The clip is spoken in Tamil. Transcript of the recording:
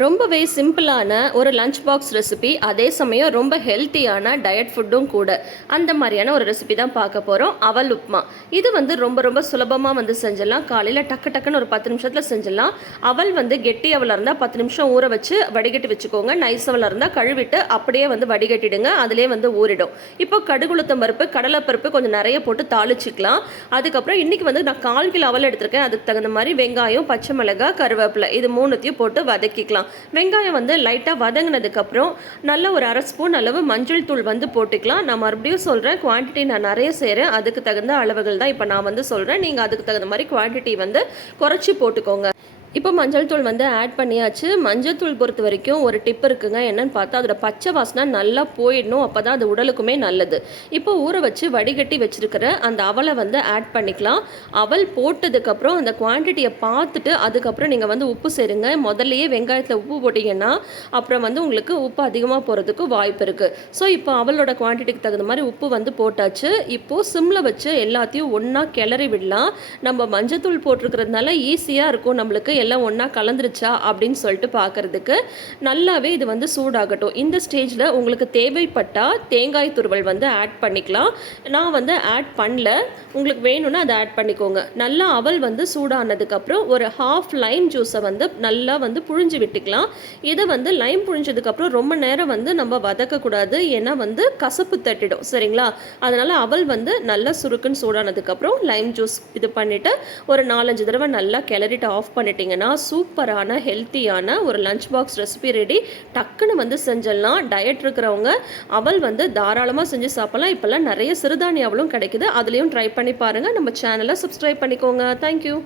ரொம்பவே சிம்பிளான ஒரு லஞ்ச் பாக்ஸ் ரெசிபி, அதே சமயம் ரொம்ப ஹெல்த்தியான டயட் ஃபுட்டும் கூட. அந்த மாதிரியான ஒரு ரெசிபி தான் பார்க்க போகிறோம். அவல் உப்புமா. இது ரொம்ப ரொம்ப சுலபமாக செஞ்சிடலாம். காலையில் டக்கு டக்குன்னு ஒரு 10 நிமிஷத்தில் செஞ்சிடலாம். அவல் கெட்டி அவலாக இருந்தால் 10 நிமிஷம் ஊற வச்சு வடிகட்டி வச்சுக்கோங்க. நைஸ் அவலாக இருந்தால் கழுவிட்டு அப்படியே வடிகட்டிடுங்க. அதிலே ஊறிடும். இப்போ கடுகுளுத்தம் பருப்பு, கடலைப்பருப்பு கொஞ்சம் நிறைய போட்டு தாளிச்சிக்கலாம். அதுக்கப்புறம் இன்றைக்கி நான் 1/4 கிலோ அவல் எடுத்திருக்கேன். அதுக்கு தகுந்த மாதிரி வெங்காயம், பச்சை மிளகாய், கருவேப்பிலை இது மூணுத்தையும் போட்டு வதக்கிக்கலாம். வெங்காயம் லைட்டாக வதங்கினதுக்கப்புறம் நல்ல ஒரு 1/2 ஸ்பூன் அளவு மஞ்சள் தூள் போட்டுக்கலாம். நான் மறுபடியும் சொல்கிறேன், குவான்டிட்டி நான் நிறைய செய்கிறேன். அதுக்கு தகுந்த அளவுகள் தான் இப்போ நான் சொல்கிறேன். நீங்கள் அதுக்கு தகுந்த மாதிரி குவான்டிட்டி குறைச்சி போட்டுக்கோங்க. இப்போ மஞ்சள் தூள் ஆட் பண்ணியாச்சு. மஞ்சள் தூள் பொறுத்த வரைக்கும் ஒரு டிப் இருக்குங்க. என்னன்னு பார்த்தா அதோட பச்சை வாசனை நல்லா போயிடணும். அப்போ தான் அது உடலுக்குமே நல்லது. இப்போ ஊற வச்சு வடிகட்டி வச்சுருக்கிற அந்த அவலை ஆட் பண்ணிக்கலாம். அவல் போட்டதுக்கப்புறம் அந்த குவான்டிட்டியை பார்த்துட்டு அதுக்கப்புறம் நீங்கள் உப்பு சேருங்க. முதல்லையே வெங்காயத்தில் உப்பு போட்டிங்கன்னா அப்புறம் உங்களுக்கு உப்பு அதிகமாக போகிறதுக்கு வாய்ப்பு இருக்குது. ஸோ இப்போ அவளோட குவான்டிட்டிக்கு தகுந்த மாதிரி உப்பு போட்டாச்சு. இப்போது சிம்மில் வச்சு எல்லாத்தையும் ஒன்றா கிளறி விடலாம். நம்ம மஞ்சள் தூள் போட்டிருக்கிறதுனால ஈஸியாக இருக்கும் நம்மளுக்கு எல்லாம் ஒன்றா கலந்துருச்சா அப்படின்னு சொல்லிட்டு பார்க்குறதுக்கு. நல்லாவே இது சூடாகட்டும். இந்த ஸ்டேஜில் உங்களுக்கு தேவைப்பட்டால் தேங்காய் துருவல் ஆட் பண்ணிக்கலாம். நான் ஆட் பண்ணல. உங்களுக்கு வேணும்னா அதை ஆட் பண்ணிக்கோங்க. நல்லா அவல் சூடானதுக்கப்புறம் ஒரு ஹாஃப் லைம் ஜூஸை நல்லா புழிஞ்சு விட்டுக்கலாம். இதை லைம் புழிஞ்சதுக்கப்புறம் ரொம்ப நேரம் நம்ம வதக்கக்கூடாது. ஏன்னா கசப்பு தட்டிடும். சரிங்களா? அதனால் அவல் நல்லா சுருக்குன்னு சூடானதுக்கப்புறம் லைம் ஜூஸ் இது பண்ணிவிட்டு ஒரு 4-5 தடவை நல்லா கிளறிட்டு ஆஃப் பண்ணிட்டீங்க. சூப்பரான ஹெல்த்தியான ஒரு லஞ்ச் பாக்ஸ் ரெசிபி ரெடி. டக்குன்னு செஞ்சிடலாம். டயட் இருக்கிறவங்க அவல் தாராளமாக செஞ்சு சாப்பிடலாம். இப்போல்லாம் நிறைய சிறுதானிய அவலும் கிடைக்குது. அதுலேயும் ட்ரை பண்ணி பாருங்கள். நம்ம சேனலை சப்ஸ்கிரைப் பண்ணிக்கோங்க. தேங்க்யூ.